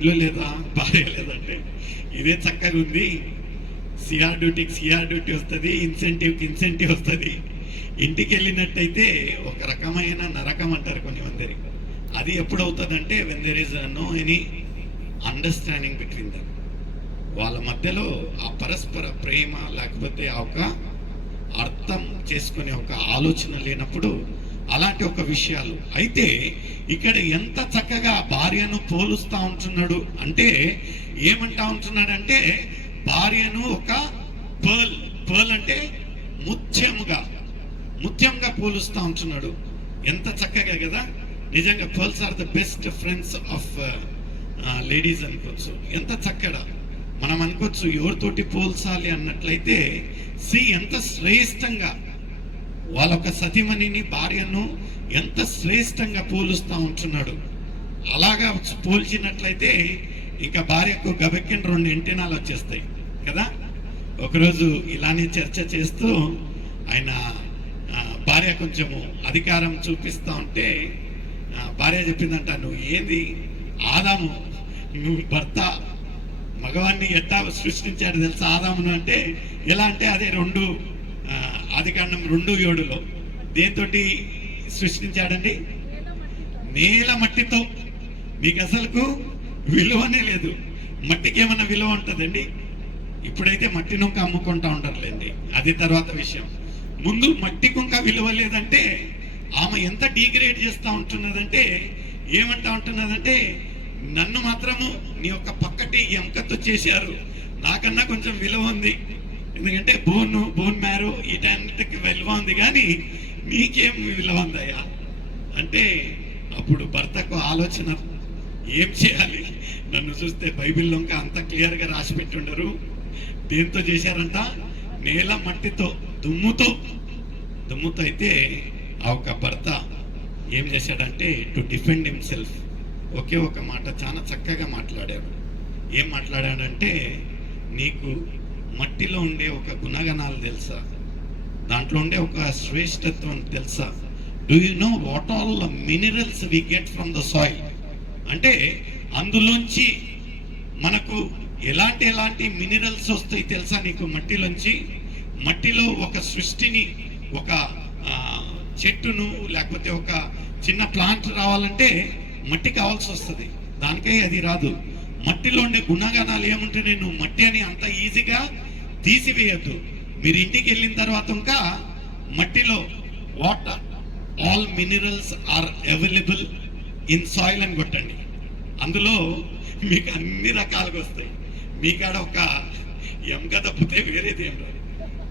ఇల్లు లేదా, భార్య లేదంటే ఇదే చక్కగా ఉంది. సిఆర్ డ్యూటీ వస్తుంది, ఇన్సెంటివ్ వస్తుంది. ఇంటికి వెళ్ళినట్టయితే ఒక రకమైన నరకం అంటారు కొంతమంది. అది ఎప్పుడు అవుతుందంటే when there is no any understanding between them. వాళ్ళ మధ్యలో ఆ పరస్పర ప్రేమ లేకపోతే ఆ ఒక అర్థం చేసుకునే ఒక ఆలోచన లేనప్పుడు అలాంటి ఒక విషయాలు. అయితే ఇక్కడ ఎంత చక్కగా భార్యను పోలుస్తూ ఉంటున్నాడు అంటే, ఏమంటా ఉంటున్నాడంటే భార్యను ఒక పర్ల్ అంటే ముత్యంగా పోలుస్తూ ఉంటున్నాడు. ఎంత చక్కగా కదా. నిజంగా pearls are the best friends of ladies అనుకోవచ్చు. ఎంత చక్కగా మనం అనుకోవచ్చు ఎవరితోటి పోల్చాలి అన్నట్లయితే ఎంత శ్రేష్టంగా వాళ్ళొక సతీమణిని భార్యను ఎంత శ్రేష్టంగా పోలుస్తూ ఉంటున్నాడు. అలాగా పోల్చినట్లయితే ఇంకా భార్యకు గబెక్కిన 2 ఎంటినాలు వచ్చేస్తాయి కదా. ఒకరోజు ఇలానే చర్చ చేస్తూ ఆయన భార్య కొంచెము అధికారం చూపిస్తూ ఉంటే భార్య చెప్పిందంట, నువ్వు ఏంది ఆదాము, నువ్వు భర్త మగవాన్ని ఎట్టా సృష్టించాడు తెలుసా ఆదామును అంటే. ఎలా అంటే అదే 2 ఆదికాండం 2:7 దేంతోటి సృష్టించాడండి? నేల మట్టితో. మీకు అసలుకు విలువనే లేదు. మట్టికి ఏమన్నా విలువ ఉంటుందండి? ఇప్పుడైతే మట్టి నొక్క అమ్ముకుంటా ఉంటారులేండి, అది తర్వాత విషయం. ముందు మట్టి కుంక విలువ లేదంటే ఆమె ఎంత డీగ్రేడ్ చేస్తూ ఉంటున్నదంటే, ఏమంటా ఉంటున్నదంటే, నన్ను మాత్రము నీ యొక్క పక్కటి ఎముకతో చేశారు, నాకన్నా కొంచెం విలువ ఉంది, ఎందుకంటే బోన్ మ్యారో వీటన్నిటికి విలువ ఉంది, కానీ నీకేం విలువ ఉందయ్యా అంటే అప్పుడు భర్తకు ఆలోచన, ఏం చేయాలి? నన్ను చూస్తే బైబిల్లో ఇంకా అంత క్లియర్గా రాసి పెట్టుండరు. దేంతో చేశారంట? నేల మట్టితో, దుమ్ముతో అయితే ఆ ఒక భర్త ఏం చేశాడంటే టు డిఫెండ్ హిమ్సెల్ఫ్ ఒకే ఒక మాట చాలా చక్కగా మాట్లాడాడు. ఏం మాట్లాడాడంటే, నీకు మట్టిలో ఉండే ఒక గుణగణాలు తెలుసా? దాంట్లో ఉండే ఒక శ్రేష్టత్వం తెలుసా? Do you know what all minerals we get from the soil? అంటే అందులోంచి మనకు ఎలాంటి మినరల్స్ వస్తాయి తెలుసా నీకు? మట్టిలో ఒక సృష్టిని, ఒక చెట్టును లేకపోతే ఒక చిన్న ప్లాంట్ రావాలంటే మట్టి కావాల్సి వస్తుంది, దానికై అది రాదు. మట్టిలో ఉండే గుణగణాలు ఏముంటే నువ్వు మట్టి అని అంత ఈజీగా తీసివేయద్దు. మీరు ఇంటికి వెళ్ళిన తర్వాత ఇంకా మట్టిలో water all minerals are available in soil అని కొట్టండి, అందులో మీకు అన్ని రకాలుగా వస్తాయి. మీకాడ ఒక ఎముక తప్పితే వేరేది ఏం రాదు.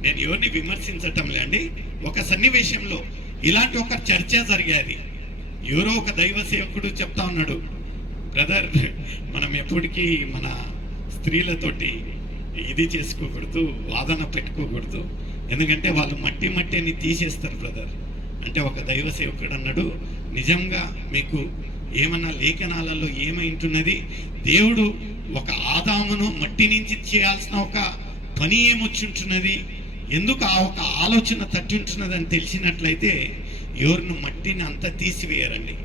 నేను ఎవరిని విమర్శించటం లేండి. ఒక సన్నివేశంలో ఇలాంటి ఒక చర్చ జరిగేది. ఎవరో ఒక దైవ సేవకుడు చెప్తా ఉన్నాడు, బ్రదర్ మనం ఎప్పటికీ మన స్త్రీలతోటి ఇది చేసుకోకూడదు, వాదన పెట్టుకోకూడదు, ఎందుకంటే వాళ్ళు మట్టిని తీసేస్తారు బ్రదర్ అంటే. ఒక దైవ సేవకుడు అన్నాడు, నిజంగా మీకు ఏమన్నా లేఖనాలలో ఏమైంటున్నది? దేవుడు ఒక ఆదామును మట్టి నుంచి చేయాల్సిన ఒక పని ఏమొచ్చుంటున్నది, ఎందుకు ఆ ఒక ఆలోచన తట్టింటున్నది అని తెలిసినట్లయితే ఎవరిని మట్టిని అంతా తీసివేయరండి.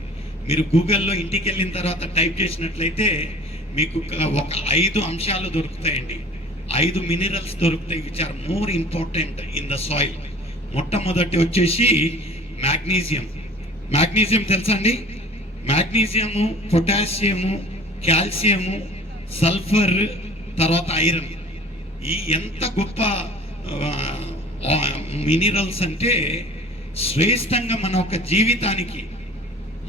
మీరు గూగుల్లో ఇంటికి వెళ్ళిన తర్వాత టైప్ చేసినట్లయితే మీకు ఒక 5 అంశాలు దొరుకుతాయండి, 5 మినరల్స్ దొరుకుతాయి which are more important in the soil. మొట్టమొదటి వచ్చేసి మ్యాగ్నీషియం తెలుసా అండి? మ్యాగ్నీషియము, పొటాషియము, కాల్షియము, సల్ఫర్, తర్వాత ఐరన్. ఈ ఎంత గొప్ప మినరల్స్ అంటే శ్రేష్టంగా మన ఒక జీవితానికి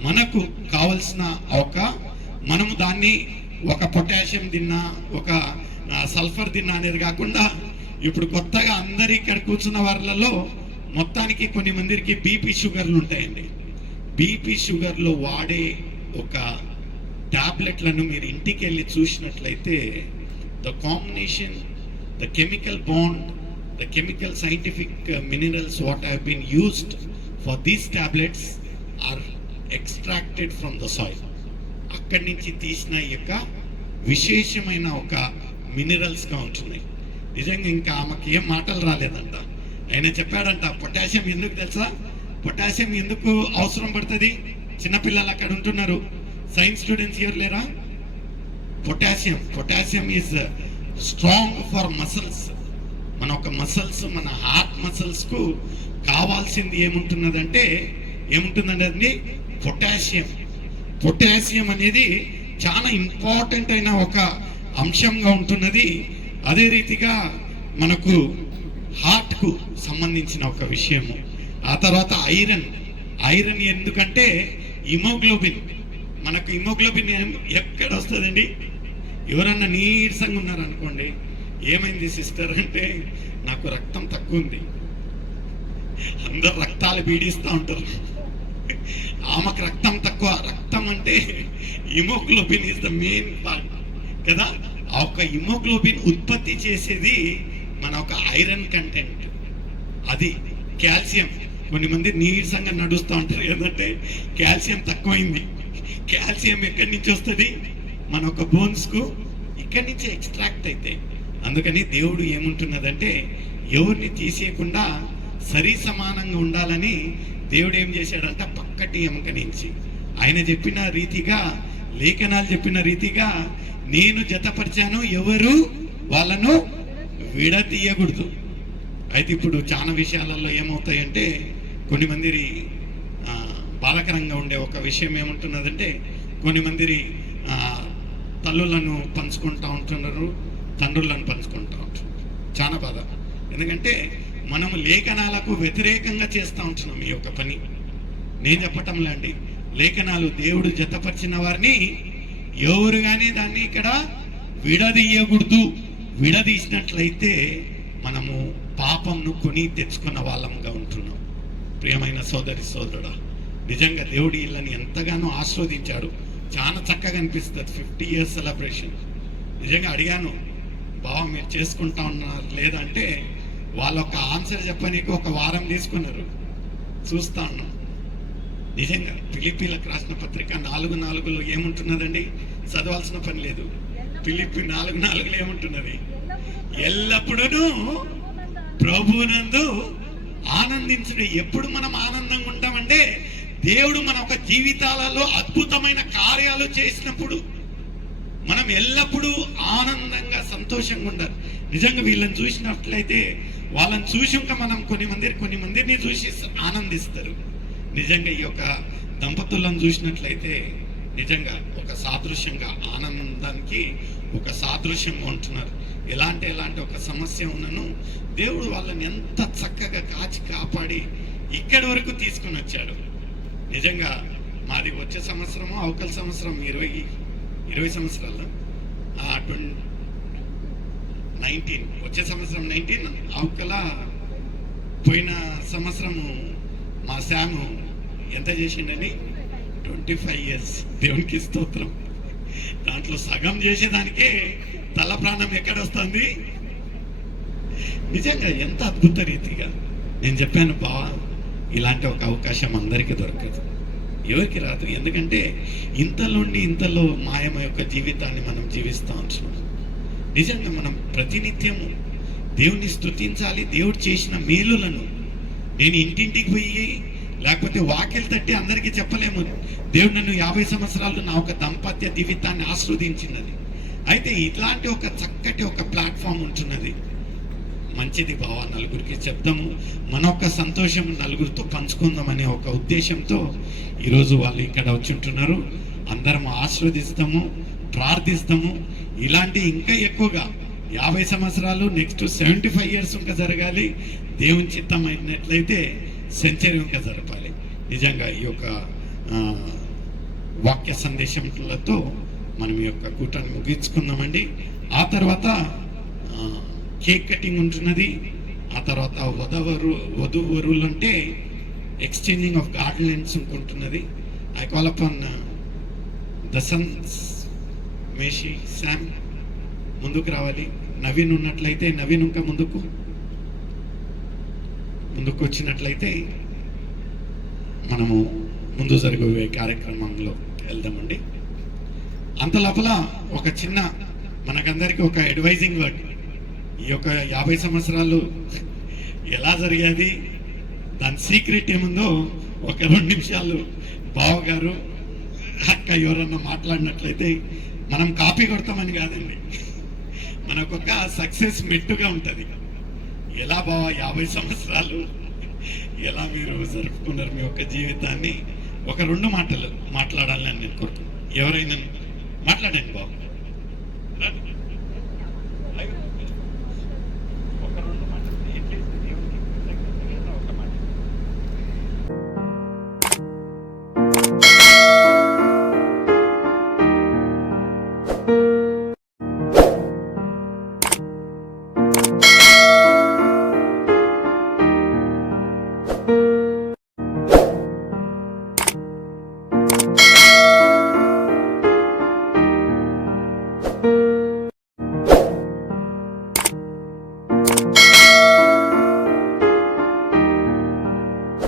మనకు కావలసిన మనము దాన్ని ఒక పొటాషియం తిన్నా, ఒక సల్ఫర్ తిన్నా అనేది కాకుండా ఇప్పుడు కొత్తగా అందరి ఇక్కడ కూర్చున్న వాళ్ళలో మొత్తానికి కొన్ని మందికి బీపీ షుగర్లు ఉంటాయండి. బీపీ షుగర్లో వాడే ఒక టాబ్లెట్లను మీరు ఇంటికి వెళ్ళి చూసినట్లయితే the combination, the chemical bond, the chemical scientific minerals what have been used for these tablets are extracted from the soil. అక్కడి నుంచి తీసిన యొక్క విశేషమైన ఒక మినరల్స్గా ఉంటున్నాయి. నిజంగా ఇంకా ఆమెకి ఏం మాటలు రాలేదంట. ఆయన చెప్పాడంట, పొటాషియం ఎందుకు తెలుసా? పొటాషియం ఎందుకు అవసరం పడుతుంది? చిన్నపిల్లలు అక్కడ ఉంటున్నారు, సైన్స్ స్టూడెంట్స్ ఎవరు లేరా? Potassium is strong for muscles. మన ఒక మసిల్స్, మన హార్ట్ మసిల్స్ కు కావాల్సింది ఏముంటుందండి పొటాషియం అనేది చాలా ఇంపార్టెంట్ అయిన ఒక అంశంగా ఉంటున్నది. అదే రీతిగా మనకు హార్ట్ కు సంబంధించిన ఒక విషయము. ఆ తర్వాత ఐరన్ ఎందుకంటే హిమోగ్లోబిన్, మనకు హిమోగ్లోబిన్ ఎక్కడ వస్తుందండి? ఎవరన్నా నీరసంగా ఉన్నారనుకోండి, ఏమైంది సిస్టర్ అంటే నాకు రక్తం తక్కువ ఉంది, అందరు రక్తాలు బీడిస్తూ ఉంటారు, ఆమెకు రక్తం తక్కువ. రక్తం అంటే haemoglobin is the main part కదా. ఆ ఒక హిమోగ్లోబిన్ ఉత్పత్తి చేసేది మన ఒక ఐరన్ కంటెంట్. అది కాల్షియం. కొన్ని మంది నీరసంగా నడుస్తూ ఉంటారు ఏంటంటే కాల్షియం తక్కువైంది. కాల్షియం ఎక్కడి నుంచి వస్తుంది? మన ఒక బోన్స్ కు ఇక్కడి నుంచి ఎక్స్ట్రాక్ట్ అవుతాయి. అందుకని దేవుడు ఏముంటున్నదంటే ఎవరిని తీసేయకుండా సరి సమానంగా ఉండాలని దేవుడు ఏం చేశాడంట, పక్కటి ఎముక నుంచి ఆయన చెప్పిన రీతిగా, లేఖనాలు చెప్పిన రీతిగా నేను జతపరిచాను, ఎవరు వాళ్ళను విడదీయకూడదు. అయితే ఇప్పుడు చాలా విషయాలలో ఏమవుతాయంటే కొన్ని మంది బాధకరంగా ఉండే ఒక విషయం ఏముంటున్నదంటే కొన్ని మంది తల్లులను పంచుకుంటూ ఉంటున్నారు, తండ్రులను పంచుకుంటూ ఉంటున్నారు. చాలా బాధ. ఎందుకంటే మనము లేఖనాలకు వ్యతిరేకంగా చేస్తూ ఉంటున్నాం ఈ యొక్క పని. నేను చెప్పటం లాంటి లేఖనాలు దేవుడు జతపరిచిన వారిని ఎవరు కానీ దాన్ని ఇక్కడ విడదీయకూడదు. విడదీసినట్లయితే మనము పాపంను కొని తెచ్చుకున్న వాళ్ళంగా ఉంటున్నాం. ప్రియమైన సోదరుడా, నిజంగా దేవుడి ఇళ్ళని ఎంతగానో ఆస్వాదించాడు. చాలా చక్కగా అనిపిస్తుంది 50 years సెలబ్రేషన్. నిజంగా అడిగాను, బావ మీరు చేసుకుంటా ఉన్నారు లేదంటే వాళ్ళ ఒక ఆన్సర్ చెప్పనీకి ఒక వారం తీసుకున్నారు. చూస్తా ఉన్నాం. నిజంగా ఫిలిప్పీలకు రాసిన పత్రిక 4:4 ఏముంటున్నదండి? చదవాల్సిన పని లేదు. ఫిలిప్పి 4:4 ఏముంటున్నది? ఎల్లప్పుడూ ప్రభునందు ఆనందించడం. ఎప్పుడు మనం ఆనందంగా ఉంటామంటే దేవుడు మన ఒక జీవితాలలో అద్భుతమైన కార్యాలు చేసినప్పుడు మనం ఎల్లప్పుడూ ఆనందంగా సంతోషంగా ఉండాలి. నిజంగా వీళ్ళని చూసినట్లయితే వాళ్ళని చూసి ఇంకా మనం కొన్ని మందిని చూసి ఆనందిస్తారు. నిజంగా ఈ యొక్క దంపతులను చూసినట్లయితే నిజంగా ఒక సాదృశ్యంగా, ఆనందానికి ఒక సాదృశ్యంగా ఉంటున్నారు. ఎలాంటి ఒక సమస్య ఉన్నను దేవుడు వాళ్ళని ఎంత చక్కగా కాచి కాపాడి ఇక్కడి వరకు తీసుకుని వచ్చాడు. నిజంగా మాది వచ్చే సంవత్సరము అవకల సంవత్సరం 20 సంవత్సరాల్లో 19 వచ్చే సంవత్సరం 19 అవకల. పోయిన సంవత్సరము మా శాము ఎంత చేసిండని 25 years. దేవునికి స్తోత్రం. దాంట్లో సగం చేసేదానికే తల ప్రాణం ఎక్కడొస్తుంది? నిజంగా ఎంత అద్భుత రీతిగా నేను చెప్పాను, బావా ఇలాంటి ఒక అవకాశం అందరికీ దొరకదు, ఎవరికి రాదు. ఎందుకంటే ఇంతలో మాయమ యొక్క జీవితాన్ని మనం జీవిస్తూ ఉంటున్నాం. నిజంగా మనం ప్రతినిత్యము దేవుని స్తుతించాలి. దేవుడు చేసిన మేలులను నేను ఇంటింటికి పోయి లేకపోతే వాకిలి తట్టి అందరికీ చెప్పలేము. దేవుడు నన్ను 50 సంవత్సరాలు నా ఒక దాంపత్య జీవితాన్ని ఆస్వాదించినది. అయితే ఇట్లాంటి ఒక చక్కటి ఒక ప్లాట్ఫామ్ ఉంటున్నది. మంచిది బావ, నలుగురికి చెప్దాము, మన యొక్క సంతోషం నలుగురితో పంచుకుందాం అనే ఒక ఉద్దేశంతో ఈరోజు వాళ్ళు ఇక్కడ వచ్చి ఉంటున్నారు. అందరం ఆస్వాదిస్తాము, ప్రార్థిస్తాము. ఇలాంటి ఇంకా ఎక్కువగా 50 సంవత్సరాలు, నెక్స్ట్ 75 years ఇంకా జరగాలి. దేవుని చిత్తం అయినట్లయితే సెంచరీ ఇంకా జరపాలి. నిజంగా ఈ యొక్క వాక్య సందేశంలతో మనం ఈ యొక్క కూటాన్ని ముగించుకుందామండి. ఆ తర్వాత కేక్ కటింగ్ ఉంటున్నది. ఆ తర్వాత వధువరులు అంటే ఎక్స్చేంజింగ్ ఆఫ్ గార్లెండ్స్ ఉంటున్నది. I call upon the sons మేషి శామ్ ముందుకు రావాలి. నవీన్ ఉన్నట్లయితే నవీన్ ఇంకా ముందుకు వచ్చినట్లయితే మనము ముందు జరిగే కార్యక్రమంలో వెళ్దామండి. అంత లోపల ఒక చిన్న మనకందరికీ ఒక అడ్వైజింగ్ వర్డ్. ఈ యొక్క 50 సంవత్సరాలు ఎలా జరిగేది, దాని సీక్రెట్ ఏముందో ఒక 2 నిమిషాలు బావగారు అక్క ఎవరన్నా మాట్లాడినట్లయితే మనం కాపీ కొడతామని కాదండి, మనకొక సక్సెస్ మెట్టుగా ఉంటుంది. ఎలా బావా 50 సంవత్సరాలు ఎలా మీరు జరుపుకున్నారు మీ యొక్క జీవితాన్ని? ఒక 2 మాటలు మాట్లాడాలని నేను కోరుతున్నాను. ఎవరైనా మాట్లాడండి బాబు. ఒక 2 మాటలు ఏం చేసి దేవునికి కృతజ్ఞతగా ఒక మాట. you